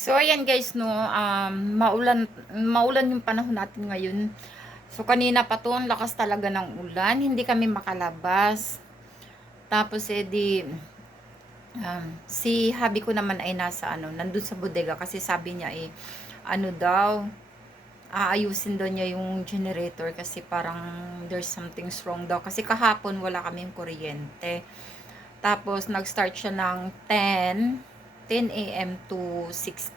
So ayan guys no, maulan yung panahon natin ngayon. So kanina pa 'to, ang lakas talaga ng ulan, hindi kami makalabas. Tapos si hubby ko naman ay nasa nandun sa bodega kasi sabi niya ano daw, aayusin daw niya yung generator kasi parang there's something wrong daw kasi kahapon wala kaming kuryente. Tapos nag-start siya ng 10 a.m. to 5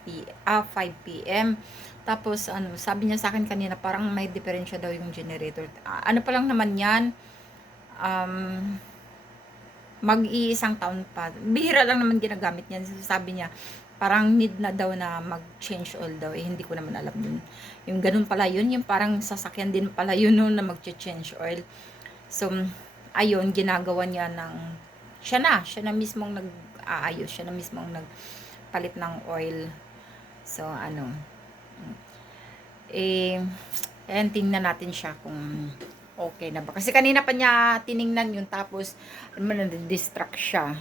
p.m. Tapos sabi niya sa akin kanina parang may diferensya daw yung generator. Ano pa lang naman 'yan? Um, Mag-iisang taon pa. Bihira lang naman ginagamit niyan. Sabi niya, parang need na daw na mag-change oil daw. Hindi ko naman alam yun. Yung ganun pala yun. Yung parang sasakyan din pala yun no, na mag-change oil. So, ayun, ginagawa niya siya na mismong nag-aayos. Siya na mismong nagpalit ng oil. So, eh, ayan, tingnan natin siya kung okay na ba. Kasi kanina pa niya tiningnan yun, tapos, distract siya.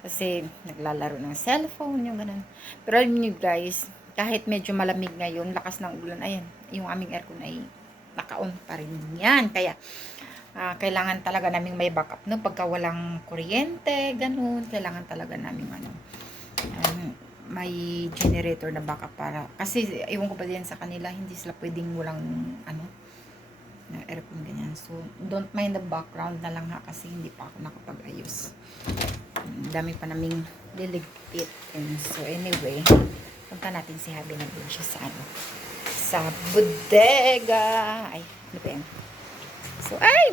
Kasi, naglalaro ng cellphone, yung ganun. Pero alam niyo guys, kahit medyo malamig ngayon, lakas ng ulan, ayan, yung aming aircon ay naka-on pa rin yan. Kaya, kailangan talaga naming may backup, no? Pagka walang kuryente, ganun, kailangan talaga naming may generator na backup para kasi ewan ko pa din sa kanila, hindi sila pwedeng walang na aircon ganyan. So don't mind the background na lang ha, kasi hindi pa ako nakapag-ayos. Dami pa naming liligpit. And so anyway, punta natin si Habi na din siya sa bodega. Ay, ano ba yan? So ay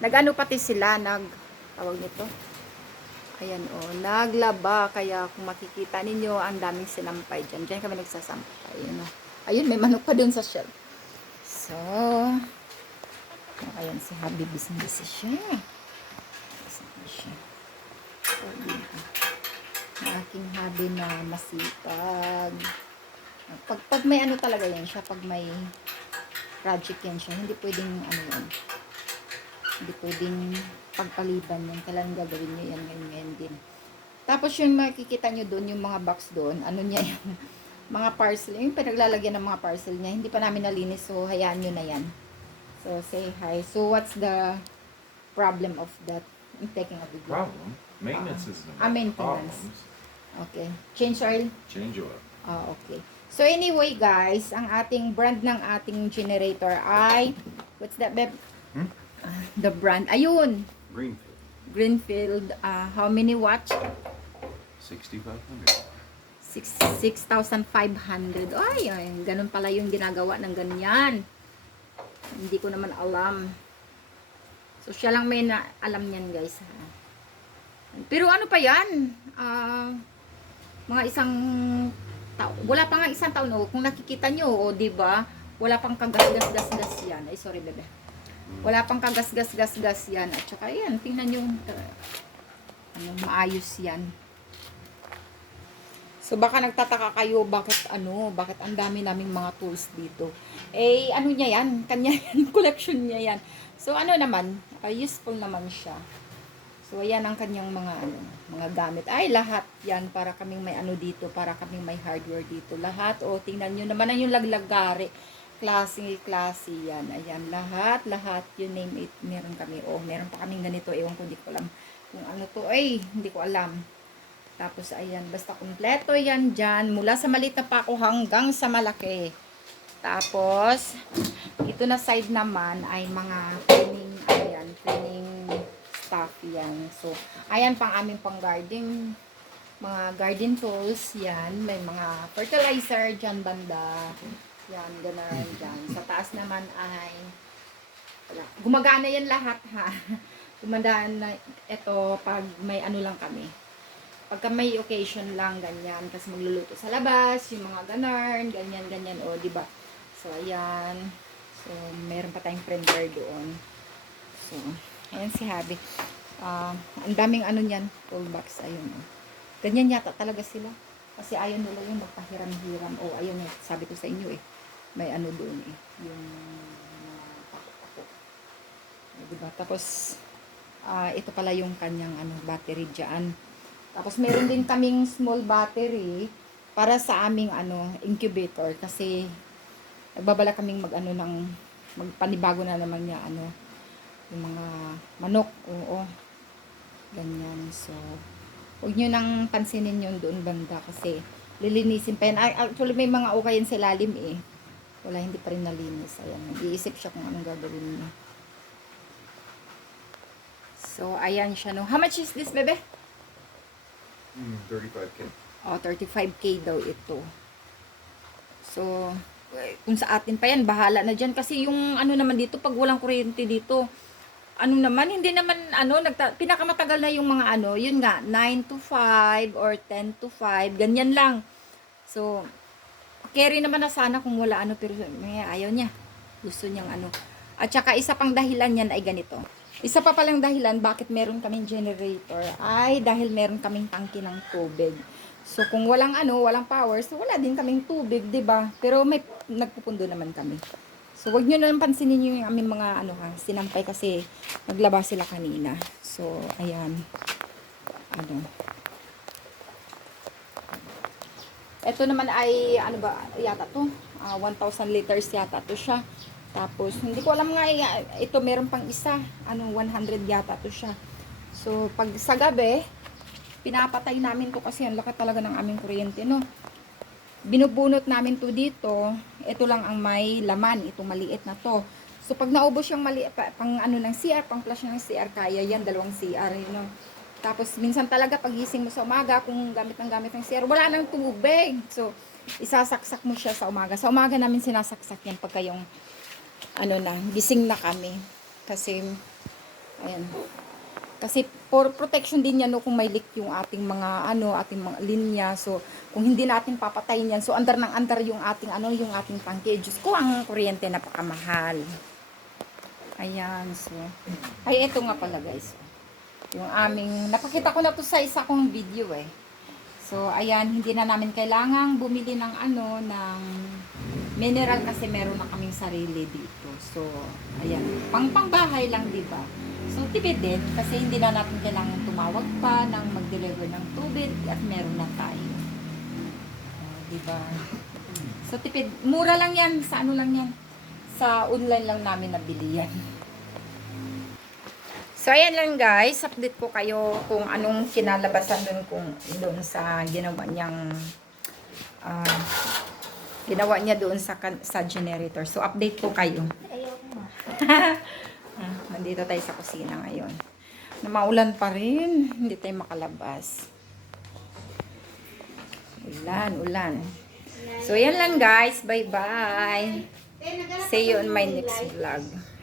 nag-ano pati sila, tawag nito, ayan naglaba. Kaya kung makikita ninyo, ang daming sinampay dyan. Dyan kami nagsasampay. Ayun, may manok pa dun sa shelf. So, ayan si Habi, busy siya. Busy siya. So, ang aking Habi na masipag. Pag may talaga yan siya, pag may project yan siya, hindi pwedeng yan. Hindi pwedeng pagpaliban yan. Kailangan gagawin nyo yan ngayon din. Tapos yung makikita nyo doon, yung mga box doon, niya yung mga parcel, yung pinaglalagyan ng mga parcel niya, hindi pa namin nalinis, so hayaan nyo na yan. So say hi. So what's the problem of that? I'm taking a video. Problem? Maintenance is the maintenance. problems. Okay. Change oil? Change oil. Okay. So anyway guys, ang ating brand ng ating generator ay, what's that, Beb? The brand, ayun, Greenfield. Greenfield. How many watts? 6,500. 6,500. Ay, ganun pala yung ginagawa ng ganyan. Hindi ko naman alam. So, siya lang may alam niyan guys. Pero ano pa yan? Mga isang taon. Wala pa nga isang taon. Kung nakikita nyo, diba? Wala pang kagas-gas-gas yan. Ay, sorry bebe. Wala pang kagas-gas-gas yan. At saka yan, tingnan nyo. Maayos yan. So baka nagtataka kayo bakit ang dami naming mga tools dito. Ano niya yan, kanya yan, collection niya yan. So naman, useful naman siya. So ayan ang kanyang mga gamit. Ay lahat yan para kaming may dito, para kaming may hardware dito. Lahat tingnan niyo naman yung laglagari. Klase yan. Ayan, lahat, you name it, meron kami. Meron pa kaming ganito, ewan ko, hindi ko alam kung ano to. Hindi ko alam. Tapos, ayan, basta kumpleto yan dyan. Mula sa maliit na pako hanggang sa malaki. Tapos, ito na side naman ay mga cleaning stuff yan. So, ayan pang aming pang garden. Mga garden tools, yan. May mga fertilizer dyan banda. Yan, gano'n dyan. Sa taas naman ay, gumagana yan lahat ha. Gumagana na ito pag may lang kami. Pagka may occasion lang, ganyan. Kasi magluluto sa labas, yung mga ganyan, diba? So, ayan. So, meron pa tayong printer doon. So, ayan si Habi. Ang daming niyan, toolbox, ayun. Ganyan yata talaga sila. Kasi ayaw nila yung magpahiram-hiram. Ayun, sabi ko sa inyo may doon yung pako-pako. Diba? Tapos, ito pala yung kanyang battery dyan. Tapos meron din kaming small battery. para sa aming incubator kasi nagbabala kaming magpanibago na naman niya yung mga manok. Oo. Ganyan. So, huwag nyo nang pansinin yun doon banda kasi lilinisin pa yan. Actually, may mga ukayan sa lalim eh. Wala, hindi pa rin nalinis. Ayan, nag-iisip siya kung anong gagawin niya. So, ayan siya, no. How much is this, bebe? 35K. Oh, 35K daw ito. So, kung sa atin pa yan, bahala na dyan. Kasi yung naman dito, pag walang kuryente dito, hindi naman, pinakamatagal na yung mga yun nga, 9 to 5 or 10 to 5, ganyan lang. So, carry naman na sana kung wala pero ayaw niya. Gusto niyang At saka isa pang dahilan yan ay ganito. Isa pa palang dahilan bakit meron kaming generator ay dahil meron kaming tangke ng tubig. So, kung walang walang power, so wala din kaming tubig, 'di ba? Pero may nagpupundo naman kami. So, wag niyo na lang pansinin yung aming mga sinampay kasi naglaba sila kanina. So, ayan. Ito naman ay yata to? 1,000 liters yata to siya. Tapos, hindi ko alam nga, ito meron pang isa. 100 yata to siya. So, pag sa gabi, pinapatay namin to kasi ang laki talaga ng aming kuryente, no? Binubunot namin to dito. Ito lang ang may laman, itong maliit na to. So, pag naubos yung pang ng CR, pang flush ng CR, kaya yan, 2 CR, you know? Tapos, minsan talaga, pagising mo sa umaga, kung gamit ng CR, wala nang tubig. So, isasaksak mo siya sa umaga. Sa umaga namin sinasaksak yan pagka yung gising na kami. Kasi, ayan. Kasi, for protection din yan, no, kung may leak yung ating mga, ating mga linya. So, kung hindi natin papatayin yan, so, andar ng andar yung ating, yung ating tangke. Diyos ko, ang kuryente, napakamahal. Ayan, so. Ay, ito nga pala, guys. Yung aming, napakita ko na to sa isa kong video, eh. So, ayan, hindi na namin kailangang bumili ng ng mineral kasi meron na kaming sarili dito. So, ayan, pangbahay lang, di ba? So, tipid din kasi hindi na natin kailangan tumawag pa ng mag-deliver ng tubig at meron na tayo. Di ba? So, tipid. Mura lang yan. Sa lang yan. Sa online lang namin nabili yan. So, ayan lang guys. Update ko kayo kung anong kinalabasan doon sa ginawa niya doon sa generator. So, update ko kayo. Nandito tayo sa kusina ngayon. Na maulan pa rin. Hindi tayo makalabas. Ulan. So, yan lang guys. Bye-bye. See you on my next vlog.